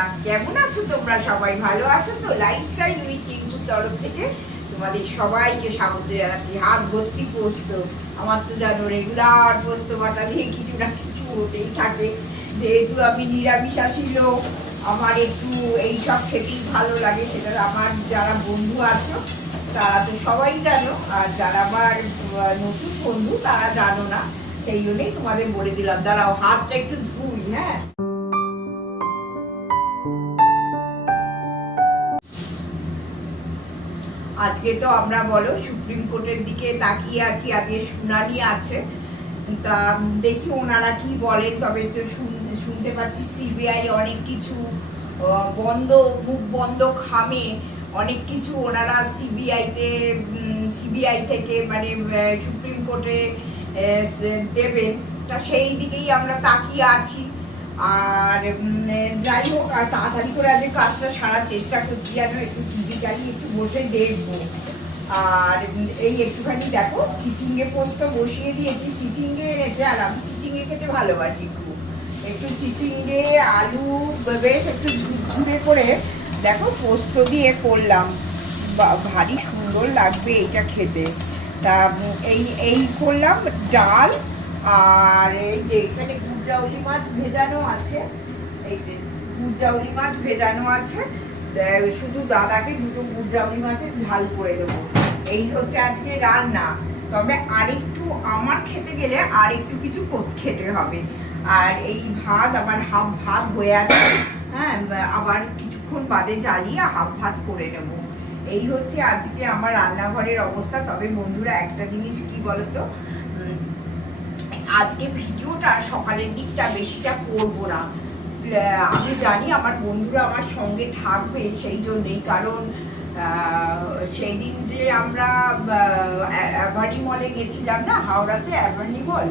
বন্ধুরা, কেমন আছো তোমরা? সবাই ভালো আছো তো? লাইফস্টাইল উইথ টিঙ্কুর তরফ থেকে তোমাদের সবাইকে স্বাগত জানাচ্ছি। হাত ভর্তি পোস্ত। আমার তো জানো রেগুলার পোস্ত বাটা দিয়ে কিছু না কিছু হতেই থাকে। যেহেতু আমি নিরামিষাশী লোক আমার একটু এই সব খেতেই ভালো লাগে। সেটা আমার যারা বন্ধু আছো, তারা তো সবাই জানো। আর যারা আমার নতুন বন্ধু, তারা জানো না। সেই জন্যই তোমাদের বলে দিলাম। দাঁড়াও, হাতটা একটু ধুই হ্যাঁ? আজকে তো আমরা বলো, সুপ্রিম কোর্টের দিকে তাকিয়ে আছি, আজকে শুনানি আছে। তা দেখি ওনারা কি বলেন, তবে তো শুন- শুনতে পাচ্ছি সিবিআই অনেক কিছু বন্ধ, মুখ বন্ধ খামে। অনেক কিছু ওনারা সিবিআইতে সিবিআই থেকে মানে সুপ্রিম কোর্টে দেবেন। তা সেই দিকেই আমরা তাকিয়ে আছি। আর যাই হোক, আর তাড়াতাড়ি করে আজকে কাজটা সারার চেষ্টা করছি যেন একটু টিভি একটু বসে দেখব আর এই একটুখানি দেখো, চিচিঙ্গে পোস্ত বসিয়ে দিয়েছি। চিচিঙ্গে এনেছে, আর আমি চিচিঙ্গে খেতে ভালোবাসি খুব। একটু চিচিঙ্গে, আলু, বেশ একটু ঝুরঝুরে করে দেখো পোস্ত দিয়ে করলাম। ভারী সুন্দর লাগবে এইটা খেতে। তা, এই এই করলাম ডাল, আর এই যে এখানে গুজাউলি মাছ ভেজানো আছে। এই যে গুজাউলি মাছ ভেজানো আছে। শুধু দাদাকে দুটো গুজাউলি মাছের ঝাল করে দেবো। এই হচ্ছে আজকে রান্না। তবে আরেকটু আমার খেতে গেলে আরেকটু কিছু খেতে হবে। আর এই ভাত আবার হাফ ভাত হয়ে আছে। হ্যাঁ আবার কিছুক্ষণ বাদে জ্বালিয়ে হাফ ভাত করে নেব। এই হচ্ছে আজকে আমার রান্নাঘরের অবস্থা। তবে বন্ধুরা, একটা জিনিস কি বলতো? আজকে ভিডিওটা সকালের দিকটা বেশিটা করব না। আমি জানি আমার বন্ধুরা আমার সঙ্গে থাকবে সেই জন্যেই কারণ সেদিন যে আমরা অ্যাভানি মলে গেছিলাম না হাওড়াতে অ্যাভানি মল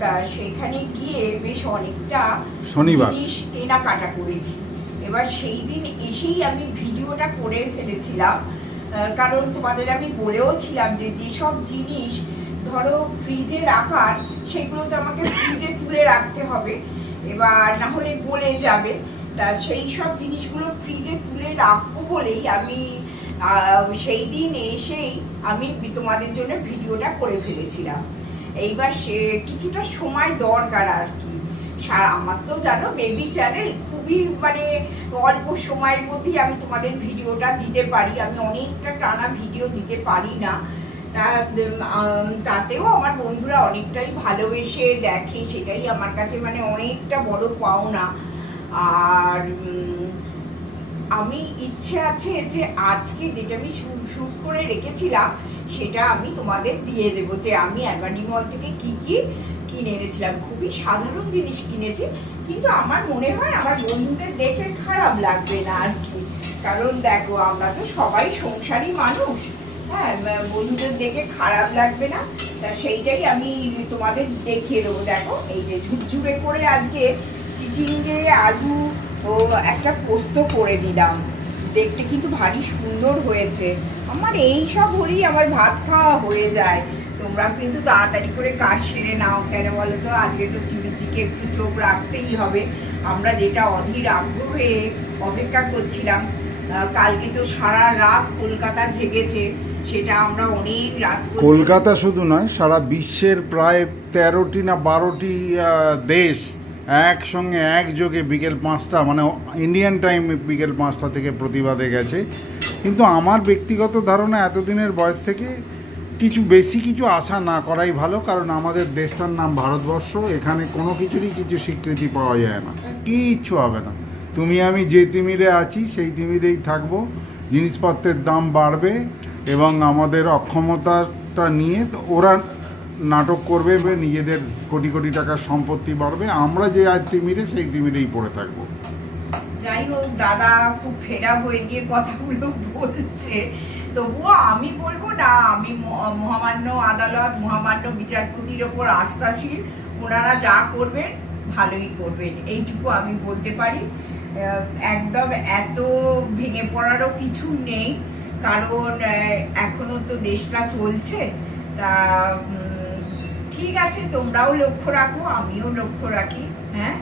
তা সেখানে গিয়ে বেশ অনেকটা জিনিস কেনাকাটা করেছি। এবার সেই দিন এসেই আমি ভিডিওটা করে ফেলেছিলাম কারণ তোমাদের আমি বলেও ছিলাম যে যেসব জিনিস ধরো ফ্রিজে রাখার সেগুলো তো আমাকে ফ্রিজে তুলে রাখতে হবে। এবার না হলে গলে যাবে। তা সেই সব জিনিসগুলো ফ্রিজে তুলে রাখব বলেই আমি সেই দিন এসেই আমি তোমাদের জন্য ভিডিওটা করে ফেলেছিলাম। এইবার সে কিছুটা সময় দরকার আর কি। আমার তো জানো বেবি চ্যানেল খুবই মানে অল্প সময়ের মধ্যেই আমি তোমাদের ভিডিওটা দিতে পারি। আমি অনেকটা টানা ভিডিও দিতে পারি না। তা তাতেও আমার বন্ধুরা অনেকটাই ভালোবেসে দেখে, সেটাই আমার কাছে মানে অনেকটা বড় পাওনা। আর আমি ইচ্ছে আছে যে আজকে যেটা আমি শুট করে রেখেছিলাম, সেটা আমি তোমাদের দিয়ে দেবো যে আমি অ্যাভানি মল থেকে কি কি কিনে এনেছিলাম। খুবই সাধারণ জিনিস কিনেছি, কিন্তু আমার মনে হয় আমার বন্ধুদের দেখে খারাপ লাগবে না আর কি। কারণ দেখো, আমরা তো সবাই সংসারী মানুষ। হ্যাঁ বন্ধুদের দেখে খারাপ লাগবে না। তা সেইটাই আমি তোমাদের দেখিয়ে দেবো। দেখো, এই যে ঝুরঝুরে করে আজকে চিচিঙ্গে, আলু ও একটা পোস্ত করে দিলাম। দেখতে কিন্তু ভারী সুন্দর হয়েছে। আমার এই সব হলেই আমার ভাত খাওয়া হয়ে যায়। তোমরা কিন্তু তাড়াতাড়ি করে কাজ সেরে নাও কেন বলো তো? আজকে তো টিভির দিকে একটু চোখ রাখতেই হবে। আমরা যেটা অধীর আগ্রহে অপেক্ষা করছিলাম কালকে তো সারা রাত কলকাতা জেগেছে। সেটা আমরা অনেক রাত কলকাতা শুধু নয়, সারা বিশ্বের প্রায় তেরোটি না বারোটি দেশ একসঙ্গে একযোগে বিকেল পাঁচটা মানে ইন্ডিয়ান টাইম বিকেল পাঁচটা থেকে প্রতিবাদে গেছে। কিন্তু আমার ব্যক্তিগত ধারণা এতদিনের বয়স থেকে কিছু বেশি কিছু আশা না করাই ভালো, কারণ আমাদের দেশটার নাম ভারতবর্ষ, এখানে কোনো কিছুরই কিছু স্বীকৃতি পাওয়া যায় না। কিচ্ছু হবে না। তুমি আমি যে তিমিরে আছি, সেই তিমিরেই থাকব। জিনিসপত্রের দাম বাড়বে। এবং আমাদের অক্ষমতাটা নিয়ে ওরা নাটক করবে নিজেদের কোটি কোটি টাকার সম্পত্তি বাড়বে। আমরা যে আজ তিমিরে, সেই তিমিরেই পড়ে থাকব। যাই হোক, দাদা খুব ফেরা হয়ে গিয়ে কথাগুলো বলছে। তবুও আমি বলব না, আমি মহামান্য আদালত, মহামান্য বিচারপতির ওপর আস্থাশীল। ওনারা যা করবেন, ভালোই করবেন। এইটুকু আমি বলতে পারি। একদম এত ভেঙে পড়ারও কিছু নেই। কারণ এখনও এখনও তো দেশটা চলছে। তা ঠিক আছে, তোমরাও লক্ষ্য রাখো, আমিও লক্ষ্য রাখি হ্যাঁ?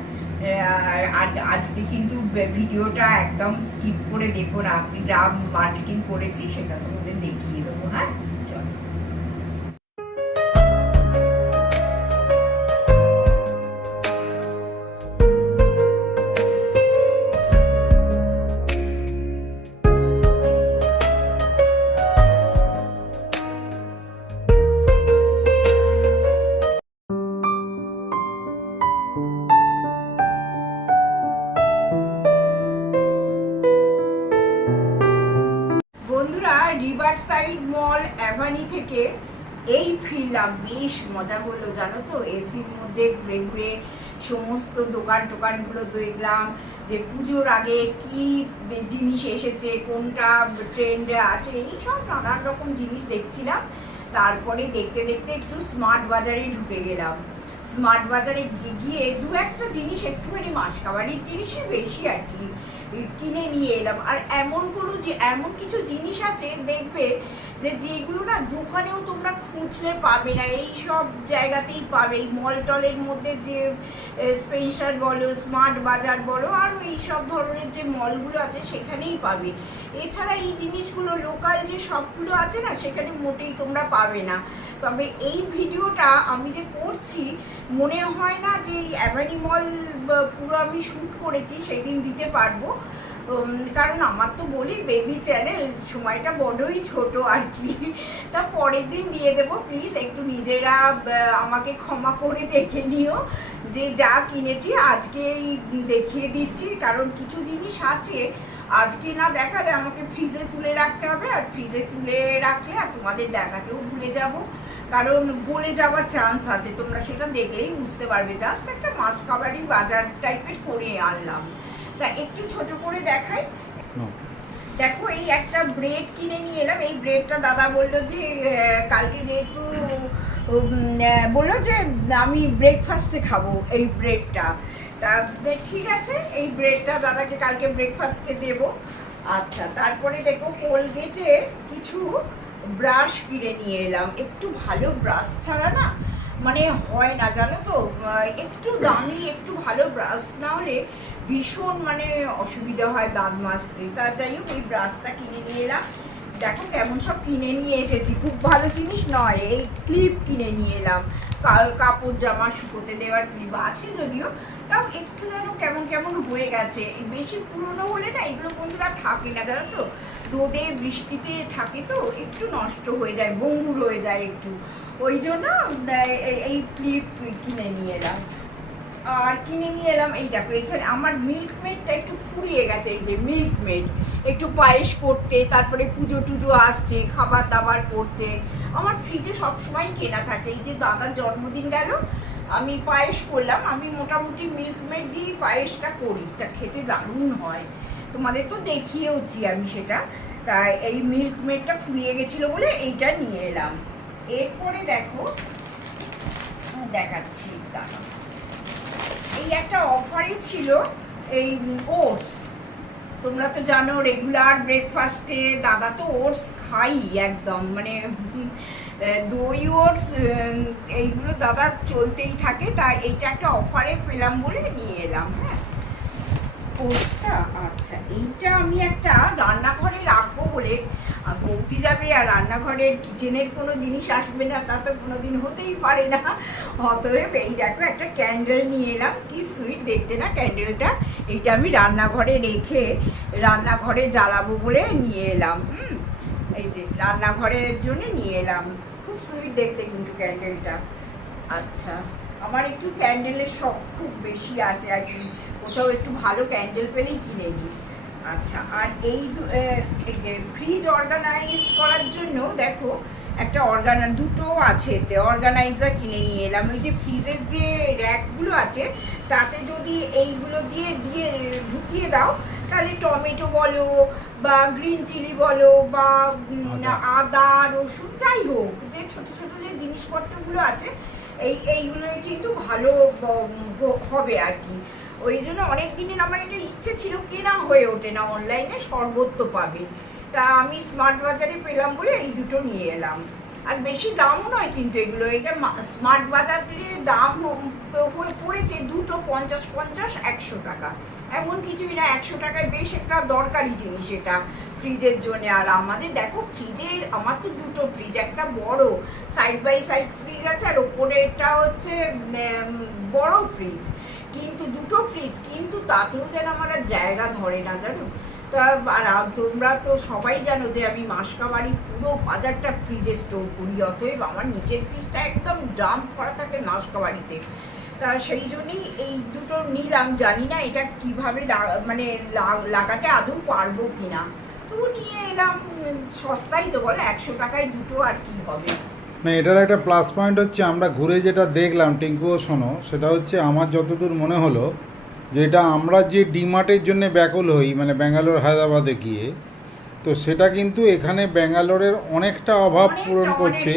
আর আজকে কিন্তু ভিডিওটা একদম স্কিপ করে দেখো না, আপনি যা মার্কেটিং করেছি সেটা তোমাদের দেখিয়ে দেবো হ্যাঁ? ফিরলাম বেশ মজা হলো, জানো তো? এসির মধ্যে ঘুরে ঘুরে সমস্ত দোকান টোকানগুলো দেখলাম, যে পুজোর আগে কি জিনিস এসেছে, কোনটা ট্রেন্ডে আছে এই সব নানান রকম জিনিস দেখছিলাম। তারপরে দেখতে দেখতে একটু স্মার্ট বাজারে ঢুকে গেলাম। স্মার্ট বাজারে গিয়ে গিয়ে দু একটা জিনিস একটুখানি মাসকাবাড়ির জিনিসই বেশি আর কি। কিনে নিয়ে এলাম। আর এমন কোনো যে এমন কিছু জিনিস আছে দেখবে যে যেগুলো না দোকানেও তোমরা খুঁজলে পাবে না। এই সব জায়গাতেই পাবে। এই মল টলের মধ্যে যে স্পেন্সার বলো স্মার্ট বাজার বলো আর এই সব ধরনের যে মলগুলো আছে সেখানেই পাবে। এছাড়া এই জিনিসগুলো লোকাল যে সবগুলো আছে না, সেখানে মোটেই তোমরা পাবে না। তবে এই ভিডিওটা আমি যে করছি, মনে হয় না যে এই অ্যাভানি মল পুরো আমি শ্যুট করেছি সেই দিন দিতে পারব। কারণ আমার তো বলি বেবি চ্যানেল সময়টা বড়ই ছোট আর কি। তা পরের দিন দিয়ে দেবো প্লিজ একটু নিজেরা আমাকে ক্ষমা করে দেখে নিও যে যা কিনেছি, আজকেই দেখিয়ে দিচ্ছি। কারণ কিছু জিনিস আছে, আজকে না দেখালে আমাকে ফ্রিজে তুলে রাখতে হবে, আর ফ্রিজে তুলে রাখলে আর তোমাদের দেখাতেও ভুলে যাব। কারণ গলে যাওয়ার চান্স আছে। তোমরা সেটা দেখলেই বুঝতে পারবে। জাস্ট একটা মাছ খাবারই বাজার টাইপের করে আনলাম। তা একটু ছোট করে দেখাই। দেখো এই একটা ব্রেড কিনে নিয়ে এলাম। এই ব্রেডটা দাদা বলল যে কালকে যেহেতু বলল যে আমি ব্রেকফাস্টে খাব এই ব্রেডটা তা ঠিক আছে এই ব্রেডটা দাদাকে কালকে ব্রেকফাস্টে দেবো। আচ্ছা তারপরে দেখো কোলগেটের কিছু ব্রাশ কিনে নিয়ে এলাম। একটু ভালো ব্রাশ ছাড়া না মানে হয় না, জানো তো? একটু দামি, একটু ভালো ব্রাশ না হলে ভীষণ মানে অসুবিধা হয় দাঁত মাজতে। তা যাই হোক, এই ব্রাশটা কিনে নিয়ে এলাম। দেখো কেমন সব কিনে নিয়ে এসেছি। খুব ভালো জিনিস নয়, এই ক্লিপ কিনে নিয়ে এলাম। কাপড় জামা শুকোতে দেওয়ার ক্লিপ আছে যদিও তাও একটু যেন কেমন কেমন হয়ে গেছে। বেশি পুরনো হলে না এগুলো বন্ধুরা থাকে না, জানো তো? রোদে, বৃষ্টিতে থাকে তো, একটু নষ্ট হয়ে যায়, বঙ্গুর হয়ে যায় একটু। ওই জন্য এই- এই ক্লিপ কিনে নিয়ে এলাম। আর কিনে নিয়ে এলাম, এই দেখো, এখানে আমার মিল্ক মেডটা একটু ফুরিয়ে গেছে, এই যে মিল্ক মেড একটু পায়েস করতে, তারপরে পুজো টুজো আসছে, খাবার দাবার করতে। আমার ফ্রিজে সবসময় কেনা থাকে, এই যে দাদার জন্মদিন গেল, আমি পায়েস করলাম, আমি মোটামুটি মিল্ক মেড দিয়ে পায়েসটা করি, তা খেতে দারুণ হয়। তোমাদের তো দেখিয়েওছি আমি সেটা তাই এই মিল্ক মেডটা ফুরিয়ে গেছিল বলে এইটা নিয়ে এলাম। এরপরে দেখো, দেখাচ্ছি, দাঁড়াও। এই একটা অফারে ছিল, এই ওটস তোমরা তো জানো রেগুলার ব্রেকফাস্টে দাদা তো ওটস খাই একদম। মানে দই ওটস এইগুলো দাদা চলতেই থাকে তাই এইটা একটা অফারে পেলাম বলে নিয়ে এলাম হ্যাঁ। ওটসটা আচ্ছা এইটা আমি একটা রান্নাঘরে রাখব বলে বৌদি যাবে আর রান্নাঘরের কিচেনের কোনো জিনিস আসবে না, তা তো কোনোদিন হতেই পারে না। অতএব এই দেখো একটা ক্যান্ডেল নিয়ে এলাম, কি সুইট দেখতে না ক্যান্ডেলটা এইটা আমি রান্নাঘরে রেখে রান্নাঘরে জ্বালাবো বলে নিয়ে এলাম, হুম? এই যে রান্নাঘরের জন্য নিয়ে এলাম। খুব সুইট দেখতে কিন্তু ক্যান্ডেলটা আচ্ছা আমার একটু ক্যান্ডেলের শখ খুব বেশি আছে, আর কি। কোথাও একটু ভালো ক্যান্ডেল পেলেই কিনে নিই। আচ্ছা আর এই ফ্রিজ অর্গানাইজ করার জন্য দেখো একটা অর্গানা দুটো আছে এতে অর্গানাইজার কিনে নিয়ে এলাম ওই যে ফ্রিজের যে র্যাকগুলো আছে তাতে যদি এইগুলো দিয়ে দিয়ে ঢুকিয়ে দাও তাহলে টমেটো বলো বা গ্রিন চিলি বলো বা আদা। রসুন যাই হোক যে ছোট ছোট যে জিনিসপত্রগুলো আছে এই এইগুলোই কিন্তু ভালো হবে আর কি ওই জন্য অনেক দিনের আমার একটা ইচ্ছে ছিল কেনা হয়ে ওঠে না অনলাইনে সর্বত্র পাবে। তা আমি স্মার্ট বাজারে পেলাম বলে এই দুটো নিয়ে এলাম। আর বেশি দামও নয় কিন্তু এগুলো, এটা স্মার্ট বাজারে দাম হয়ে পড়েছে দুটো পঞ্চাশ পঞ্চাশ একশো টাকা। এমন কিছুই না, একশো টাকায় বেশ একটা দরকারি জিনিস এটা ফ্রিজের জন্য। আর আমাদের, দেখো, ফ্রিজে আমার তো দুটো ফ্রিজ, একটা বড় সাইড বাই সাইড ফ্রিজ আছে আর ওপরেরটা হচ্ছে বড় ফ্রিজ কিন্তু দুটো ফ্রিজ কিন্তু তাতেও যেন আমার আর জায়গা ধরে না, জানো? তা আর তোমরা তো সবাই জানো যে আমি মাসকাবাড়ি পুরো বাজারটা ফ্রিজে স্টোর করি, অতএব আমার নিচের ফ্রিজটা একদম ডাম্প করা থাকে মাসকাবাড়িতে। তা সেই জন্যই এই দুটো নিলাম, জানি না এটা কীভাবে মানে লাগাতে আদৌ পারব কিনা। তবু নিয়ে এলাম, সস্তাই তো, বলো, একশো টাকায় দুটো আর কি হবে? না এটার একটা প্লাস পয়েন্ট হচ্ছে আমরা ঘুরে যেটা দেখলাম টিঙ্কুও শোনো সেটা হচ্ছে আমার যতদূর মনে হলো যে এটা আমরা যে ডিমার্টের জন্য ব্যাকুল হই মানে ব্যাঙ্গালোর হায়দ্রাবাদে গিয়ে তো সেটা কিন্তু এখানে ব্যাঙ্গালোরের অনেকটা অভাব পূরণ করছে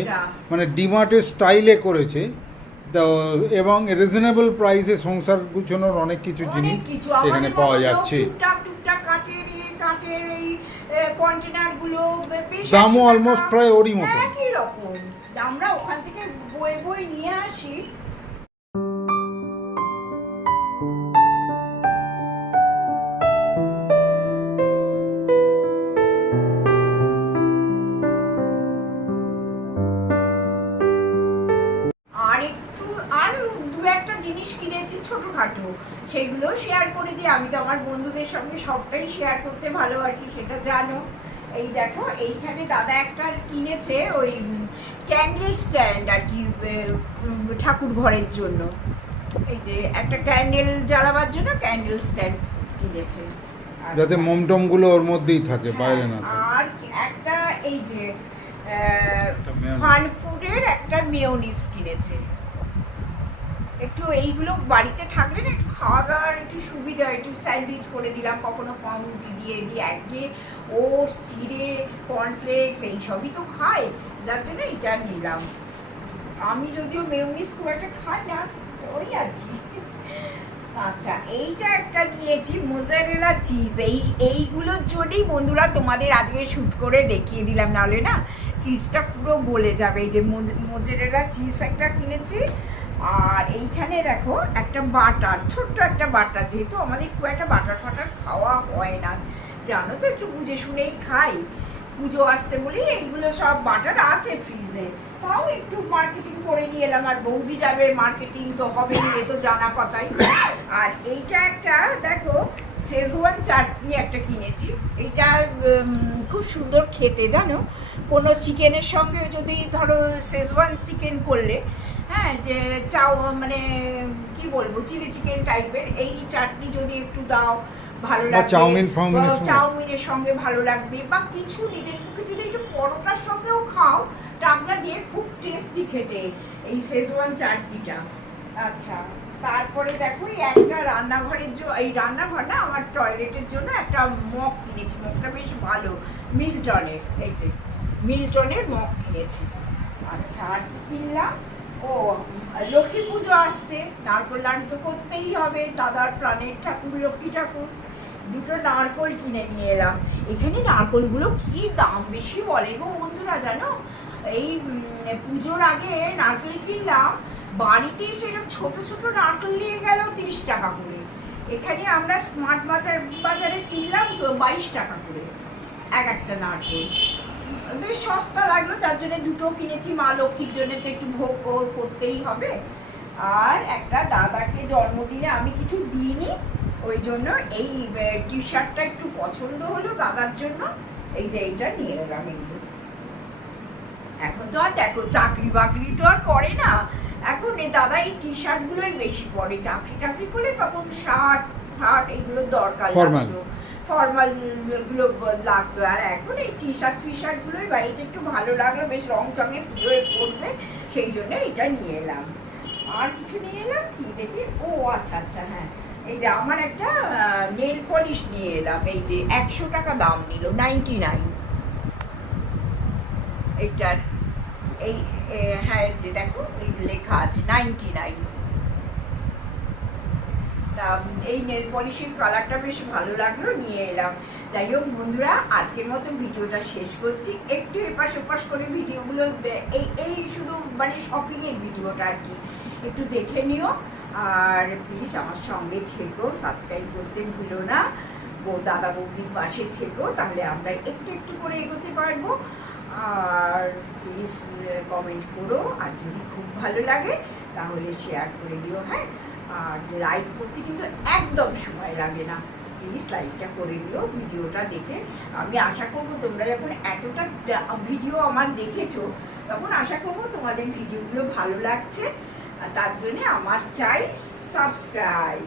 মানে ডিমার্টের স্টাইলে করেছে তো এবং রিজনেবল প্রাইসে সংসার গুছানোর অনেক কিছু জিনিস এখানে পাওয়া যাচ্ছে দামও 100 almost টাকা। প্রায় ওরই মতো। একই রকম আমরা ওখান থেকে বয়ে বয়ে নিয়ে আসি। ছোটখাটো, সেগুলো শেয়ার করে দিই। আমি তো আমার বন্ধুদের সঙ্গে সবটাই শেয়ার করতে ভালোবাসি, সেটা জানো। এই দেখো, এইখানে দাদা একটা কিনেছে, ওই ক্যান্ডেল স্ট্যান্ড আর কি ঠাকুর ঘরের জন্য। এই যে একটা ক্যান্ডেল জ্বালাবার জন্য ক্যান্ডেল স্ট্যান্ড কিনেছে। যাতে। মোমটমগুলো ওর মধ্যেই থাকে বাইরে না আর একটা এই যে ফান ফুডের একটা মেয়োনিজ কিনেছে। একটু এইগুলো বাড়িতে থাকলে না একটু খাওয়া দাওয়ার একটু সুবিধা হয় একটু স্যান্ডউইচ করে দিলাম কখনো পাউরুটি দিয়ে দিয়ে একঘে ওটস চিড়ে কর্নফ্লেক্স এইসবই তো খায়। যার জন্য এটা নিলাম। আমি যদিও মেয়োনিজ খুব একটা খাই না, ওই আর কি। আচ্ছা এইটা একটা নিয়েছি, মোজারেলা চিজ। এই এইগুলোর জন্যই বন্ধুরা তোমাদের আজকে শ্যুট করে দেখিয়ে দিলাম, নাহলে না চিজটা পুরো গলে যাবে। এই যে মোজারেলা চিজ একটা কিনেছি, আর এইখানে দেখো একটা বাটার, ছোট্ট একটা বাটার, যেহেতু আমাদের খুব একটা বাটার ফাটার খাওয়া হয় না। জানো তো, একটু বুঝে শুনেই খাই। পুজো আসছে বলেই এইগুলো সব বাটার আছে ফ্রিজে। তাও একটু মার্কেটিং করে নিয়ে এলাম, আর বৌদি যাবে মার্কেটিং তো হবে এ তো জানা কথাই। আর এইটা একটা, দেখো শেজওয়ান চাটনি একটা কিনেছি। এটা খুব সুন্দর খেতে, জানো? কোনো চিকেনের সঙ্গে যদি ধরো শেজওয়ান চিকেন করলে হ্যাঁ যে চাও মানে কি বলব চিলি চিকেন টাইপের এই চাটনি যদি একটু দাও ভালো লাগবে চাউমিন চাউমিনের সঙ্গে ভালো লাগবে বা কিছু নিজের মুখে যদি একটু পরোটার সঙ্গেও খাও টাকলা দিয়ে খুব টেস্টি খেতে এই শেজওয়ান চাটনিটা। আচ্ছা তারপরে দেখো এই একটা রান্নাঘরের জন্য এই রান্নাঘর না আমার টয়লেটের জন্য একটা মগ কিনেছি মগটা বেশ ভালো মিল্টনের এই যে মিল্টনের মগ কিনেছি। আচ্ছা আর কি কিনলাম? ও লক্ষ্মী পুজো আসছে নারকোল লাড়ু তো করতেই হবে দাদার প্রাণের ঠাকুর লক্ষ্মী ঠাকুর। দুটো নারকোল কিনে নিয়ে এলাম। এখানে নারকোলগুলো কি দাম বেশি বলে গো বন্ধুরা জানো? এই পুজোর আগে নারকেল কিনলাম, বাড়িতে সেরকম ছোট ছোট নারকেল নিয়ে গেল তিরিশ টাকা করে। এখানে আমরা স্মার্ট বাজার, বাজারে কিনলাম বাইশ টাকা করে এক একটা নারকেল। বেশ সস্তা লাগল, তার জন্য দুটো কিনেছি, মা লক্ষ্মীর জন্য তো একটু ভোগ করতেই হবে। আর একটা দাদাকে জন্মদিনে আমি কিছু দিইনি ওই জন্য এই টি শার্টটা একটু পছন্দ হলো দাদার জন্য। এই যে এইটা নিয়ে এলাম এই যে। এখন তো আর দেখো চাকরি বাকরি তো আর করে না। এখন এই দাদা এই টি শার্টগুলোই বেশি পরে। চাকরি টাকরি করলে তখন শার্ট ফার্ট এগুলো দরকার. লাগতো। ফর্মাল। গুলো লাগতো। আর এখন এই টি শার্ট ফি শার্ট গুলোই বা এটা একটু ভালো লাগল বেশ রং চঙে পুজোয় পড়বে সেই জন্য এটা নিয়ে এলাম। আর কিছু নিয়ে এলাম কি দেখি? ও আচ্ছা আচ্ছা হ্যাঁ। এই যে আমার একটা নেল পলিশ নিয়ে এলাম, এই যে একশো টাকা দাম নিল নাইনটি নাইন এইটার, এই হ্যাঁ এই যে দেখো, এই যে লেখা আছে নাইনটি নাইন তা, এই নেল পলিশের কালারটা বেশ ভালো লাগল, নিয়ে এলাম। যাই হোক বন্ধুরা, আজকের মতো ভিডিওটা শেষ করছি। একটু এপাশ ওপাশ করে ভিডিওগুলো এই এই শুধু মানে শপিংয়ের ভিডিওটা আর কি। একটু দেখে নিও। আর প্লিজ আমার সঙ্গে থেকো সাবস্ক্রাইব করতে ভুলো না। দাদা বৌদির পাশে থেকো, তাহলে আমরা একটু একটু করে এগোতে পারব। আর প্লিজ কমেন্ট করো, আর যদি খুব ভালো লাগে, তাহলে শেয়ার করে দিও হ্যাঁ? আর লাইক করতে কিন্তু একদম সময় লাগে না। প্লিজ লাইকটা করে দিও, ভিডিওটা দেখে। আমি আশা করব তোমরা যখন এতটা ভিডিও আমার দেখেছ, তখন আশা করব তোমাদের ভিডিওগুলো ভালো লাগছে। আর তার জন্য আমার চাই সাবস্ক্রাইব